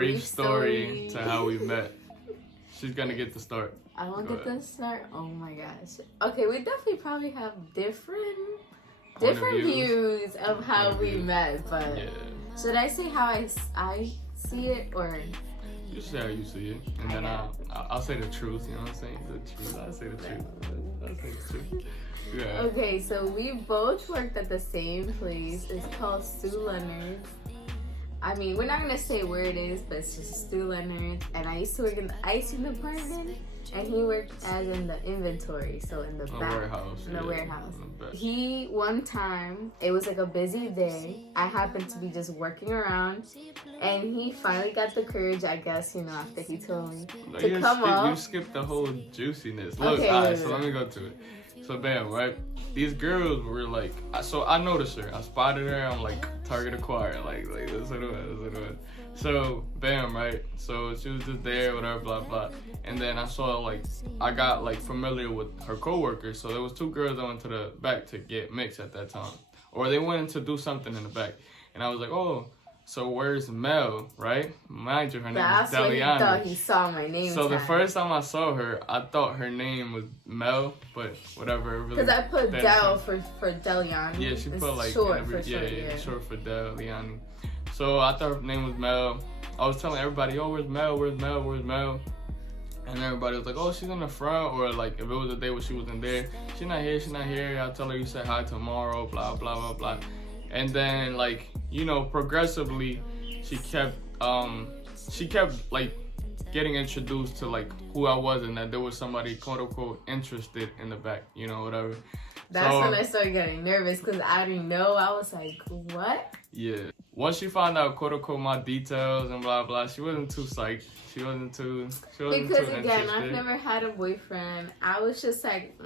brief story to how we met. She's gonna get the start. I won't get the start. Oh my gosh. Okay, we definitely probably have different views of how we met, but yeah. Should I say how I see it, or You say how you see it, and then I'll say the truth. You know what I'm saying? The truth. I'll say the truth. I'll say the truth. Yeah. Okay, so we both worked at the same place. It's called Stu Leonard's. I mean, we're not gonna say where it is, but it's just Stu Leonard's. And I used to work in the icing department, and he worked as in the inventory, so in the back, warehouse. in the warehouse. In One time, it was like a busy day. I happened to be just working around, and he finally got the courage, I guess, after he told me to come up. You skipped the whole juiciness. Look, Okay, alright, so let me go to it. So bam, right? These girls were like, so I noticed her. I spotted her. I'm like, target acquired. Like let's do it. So bam, right? So she was just there, whatever, blah blah. And then I got familiar with her coworkers. So there was two girls that went to the back to get mixed at that time, or they went to do something in the back. And I was like, oh. So where's Mel, right? Mind you, her name is Deliani. That's when he thought he saw my name So tag. the first time I saw her, I thought her name was Mel, but whatever. Because I put Del for Deliani. Yeah, she put like short short for Deliani. So I thought her name was Mel. I was telling everybody, oh, where's Mel? Where's Mel? Where's Mel? And everybody was like, oh, she's in the front. Or like if it was a day where she wasn't there, she's not here. She's not here. I'll tell her you say hi tomorrow. Blah blah blah blah. And then progressively, she kept like getting introduced to like who I was, and that there was somebody quote unquote interested in the back, whatever. That's when I started getting nervous because I didn't know. I was like, what? Yeah. Once she found out quote unquote my details and blah blah, she wasn't too psyched. She wasn't too Because again, interested. I've never had a boyfriend. I was just like,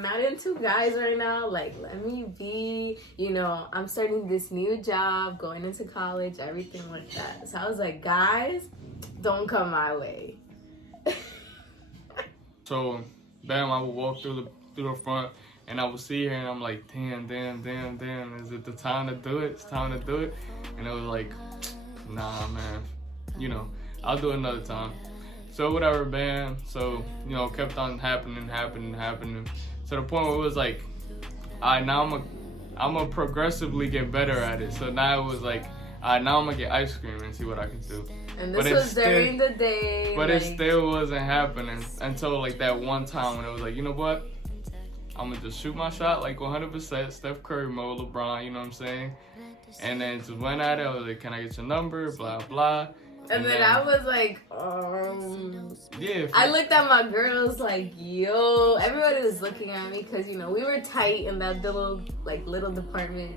not into guys right now. Like, let me be. I'm starting this new job, going into college, everything like that. So I was like, guys, don't come my way. So, bam, I would walk through the front. And I would see her, and I'm like, damn. Is it the time to do it? It's time to do it. And it was like, nah, man. I'll do it another time. So whatever, bam. So, kept on happening. To the point where it was like, alright, now I'm gonna progressively get better at it. So now it was like, alright, now I'm gonna get ice cream and see what I can do. And this was during the day. But it still wasn't happening until like that one time when it was like, you know what? I'm gonna just shoot my shot like 100%, Steph Curry mode, LeBron, you know what I'm saying? And then just went at it. I was like, can I get your number? Blah, blah. And then I was like, yeah. I looked at my girls like, yo. Everybody was looking at me because, we were tight in that little department.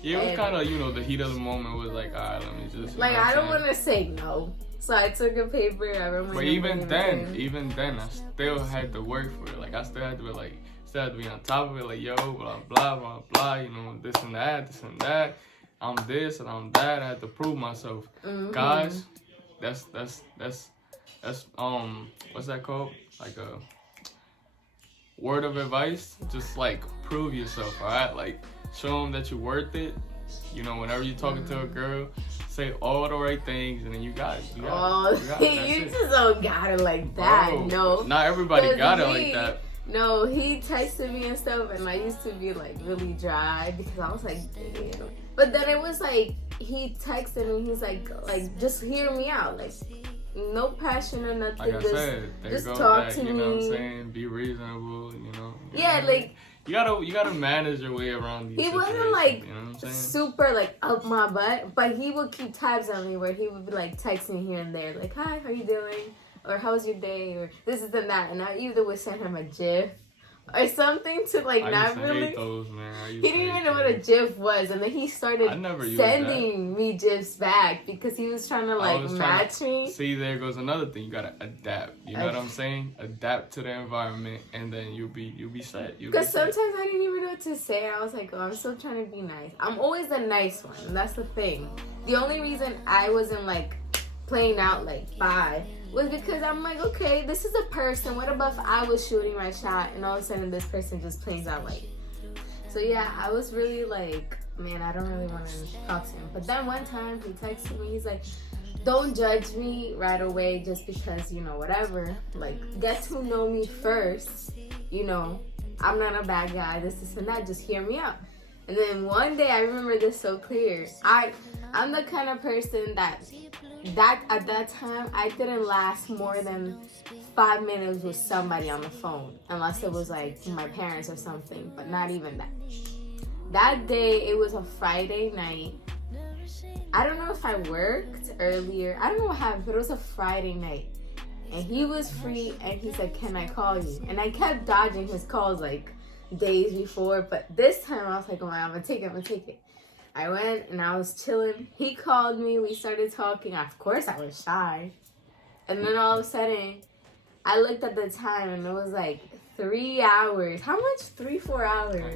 Yeah, it was kind of, the heat of the moment was like, all right, let me just. Like, I don't want to say no. So I took a paper. I remember. But even then, I still had to work for it. Like, I still had to be like, be on top of it, like, yo, blah, blah, blah, blah, this and that. I'm this and I'm that. I had to prove myself. Mm-hmm. Guys, that's what's that called? Like a word of advice. Just like prove yourself, all right? Like show them that you're worth it. Whenever you're talking to a girl, say all the right things, and then you got it. You just don't got it like that. Bro, no, not everybody got it like that. No, he texted me and stuff, and I used to be like really dry because I was like, damn. But then it was like he texted me. He's like just hear me out, like no passion or nothing. Like I said, just talk to me. You know what I'm saying? Be reasonable. Yeah, like you gotta manage your way around these. He wasn't like super like up my butt, but he would keep tabs on me where he would be like texting here and there, like, hi, how you doing? Or how's your day? Or this is and that. And I either would send him a GIF or something to like not really. Hate those, man. He didn't even know what a GIF was, and then he started sending me GIFs back because he was trying to match me. See, there goes another thing. You gotta adapt. You know what I'm saying? Adapt to the environment, and then you'll be set. Because sometimes I didn't even know what to say. I was like, oh, I'm still trying to be nice. I'm always the nice one, and that's the thing. The only reason I wasn't like playing out like bye was because I'm like, okay, this is a person. What about if I was shooting my shot and all of a sudden this person just plays out like. So yeah, I was really like, man, I don't really want to talk to him. But then one time he texted me, he's like, don't judge me right away just because, you know, whatever. Like, get to know me first. You know, I'm not a bad guy, this and that. Just hear me out. And then one day, I remember this so clear. I'm the kind of person that at that time, I didn't last more than 5 minutes with somebody on the phone. Unless it was like my parents or something, but not even that. That day, it was a Friday night. I don't know if I worked earlier. I don't know what happened, but it was a Friday night. And he was free, and he said, can I call you? And I kept dodging his calls, like, days before. But this time, I was like, oh, I'm going to take it. I went, and I was chilling. He called me. We started talking. Of course, I was shy. And then all of a sudden, I looked at the time, and it was like 3 hours. How much? 3-4 hours.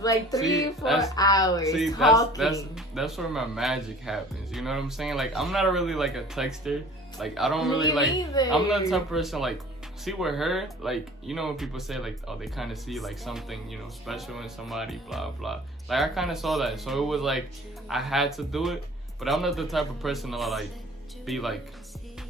Like 3-4 hours talking. That's where my magic happens. You know what I'm saying? Like, I'm not really like a texter. Like, I don't really I'm not the type of person like, see with her, like, you know when people say like, oh, they kind of see like something, you know, special in somebody, blah blah. Like, I kind of saw that, so it was like I had to do it. But I'm not the type of person to like be like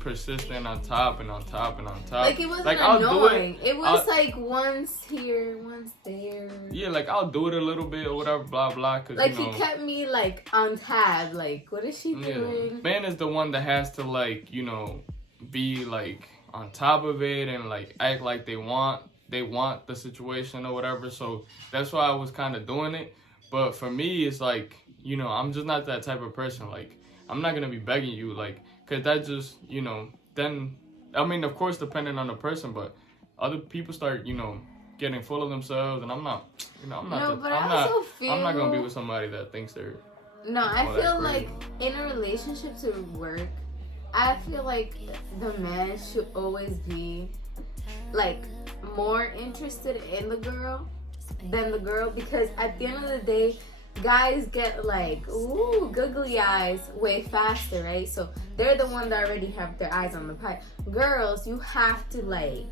persistent on top and on top and on top. Like, it wasn't like, annoying. It was like once here, once there. Yeah, like, I'll do it a little bit or whatever, blah blah. Cause, like, you know, he kept me like on tab. Like, what is she doing? Ben is the one that has to like, you know, be like on top of it and like act like they want the situation or whatever. So that's why I was kind of doing it. But for me, it's like, you know, I'm just not that type of person. Like, I'm not gonna be begging you, like, cause that just, you know, then, I mean, of course, depending on the person, but other people start, you know, getting full of themselves, and I'm not, you know, I'm not gonna be with somebody that thinks they're. No, I feel like in a relationship to work, I feel like the man should always be like more interested in the girl than the girl, because at the end of the day, guys get like, ooh, googly eyes way faster, right? So they're the one that already have their eyes on the prize. Girls, you have to like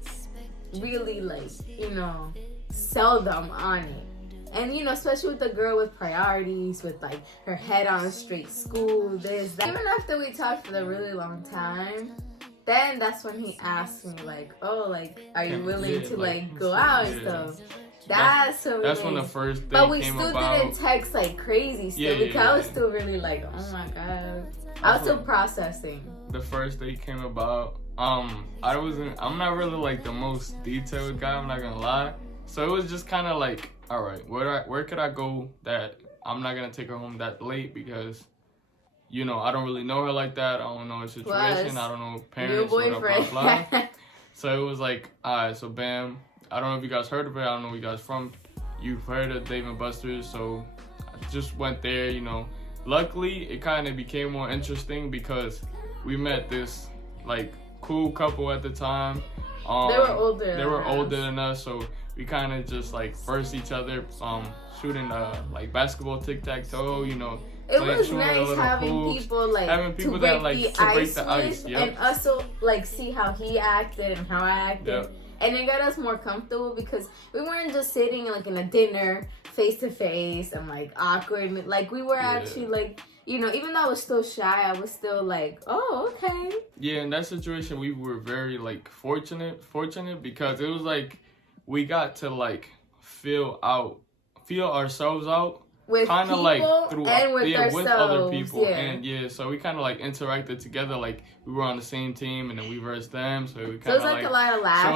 really like, you know, sell them on it. And, you know, especially with the girl with priorities, with like her head on straight, school, this, that. Even after we talked for a really long time, then that's when he asked me like, oh, like, are you willing to like go out and stuff? That's when the first thing came about. But we still didn't text like crazy still, because I was still really like, oh my god. I was still processing. The first day came about. I'm not really like the most detailed guy, I'm not gonna lie. So it was just kind of like, all right, where could I go that I'm not gonna take her home that late, because, you know, I don't really know her like that. I don't know her situation. I don't know parents. New boyfriend. Blah, blah, blah. So it was like, all right, so bam. I don't know if you guys heard of it. I don't know where you guys from. You've heard of Dave & Buster's, so I just went there, you know. Luckily, it kind of became more interesting because we met this, like, cool couple at the time. They were older than us, so we kind of just, like, versed each other, shooting, like, basketball tic-tac-toe, you know. It was nice having people to break the ice, yep. And also, like, see how he acted and how I acted. Yep. And it got us more comfortable because we weren't just sitting like in a dinner face to face and like awkward. Like, we were actually like, you know, even though I was still shy, I was still like, oh, okay. Yeah, in that situation, we were very like fortunate because it was like we got to like feel ourselves out. With kind of like with other people, and so we kind of like interacted together, like we were on the same team, and then we versed them, so we kind of like a lot of laughing,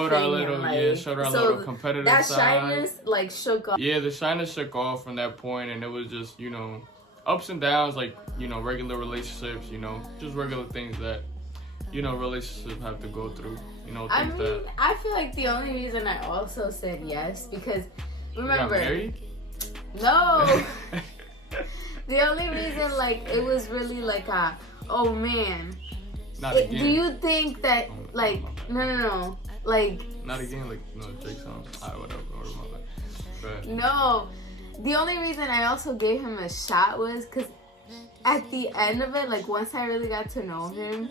showed our little competitive side. That shyness like shook off. Yeah, the shyness shook off from that point, and it was just, you know, ups and downs, like, you know, regular relationships, you know, just regular things that, you know, relationships have to go through, you know. I feel like the only reason I also said yes, because remember. You got married? No. The only reason, like, it was really like oh man. Not again. Do you think that, like, no, like. Not again, like, no, Drake song. Whatever. But no. The only reason I also gave him a shot was because at the end of it, like, once I really got to know him,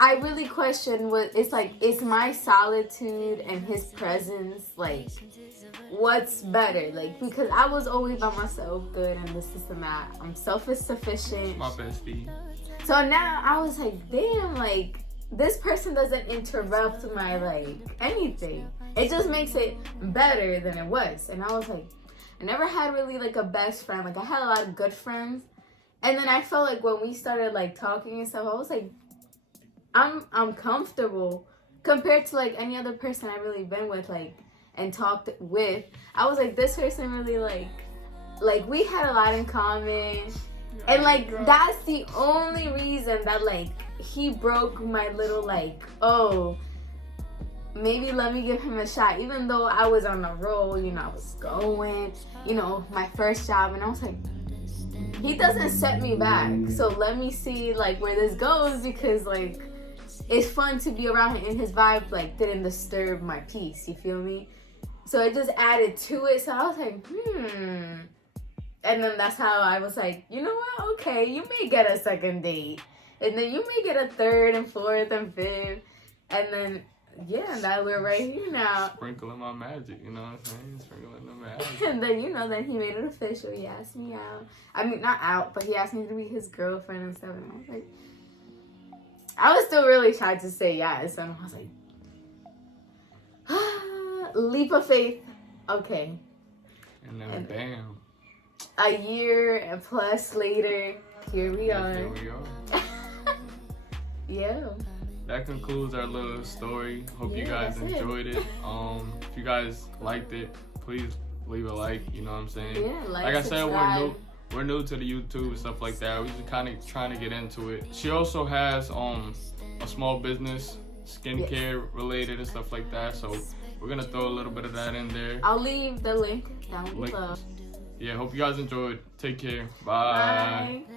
I really question what it's like. It's my solitude and his presence. Like, what's better? Like, because I was always by myself, good, and this and that. I'm self-sufficient. My bestie. So now I was like, damn, like, this person doesn't interrupt my, like, anything. It just makes it better than it was. And I was like, I never had really, like, a best friend. Like, I had a lot of good friends. And then I felt like when we started, like, talking and stuff, I was like, I'm comfortable compared to, like, any other person I've really been with, like, and talked with. I was like, this person really, like, we had a lot in common. And, like, that's the only reason that, like, he broke my little, like, oh, maybe let me give him a shot. Even though I was on a roll, you know, I was going, you know, my first job. And I was like, he doesn't set me back. So let me see, like, where this goes. Because, like, it's fun to be around him. And his vibe, like, didn't disturb my peace. You feel me? So it just added to it. So I was like, And then that's how I was like, you know what? Okay, you may get a second date. And then you may get a third and fourth and fifth. And then, yeah, that we're right here now. Sprinkling my magic, you know what I'm saying? Sprinkling the magic. And then, you know, then he made it official. He asked me out. I mean, not out, but he asked me to be his girlfriend and stuff. And I was like, I was still really shy to say yes. And I was like, leap of faith. Okay. And then, bam. A year and plus later, here we are. Here we are. Yeah. That concludes our little story. Hope you guys that's enjoyed it. If you guys liked it, please leave a like. You know what I'm saying? Yeah, like I said, subscribe. we're new to the YouTube and stuff like that. We're just kind of trying to get into it. She also has a small business, skincare related and stuff like that. So we're gonna throw a little bit of that in there. I'll leave the link down below. Yeah, hope you guys enjoyed. Take care. Bye. Bye.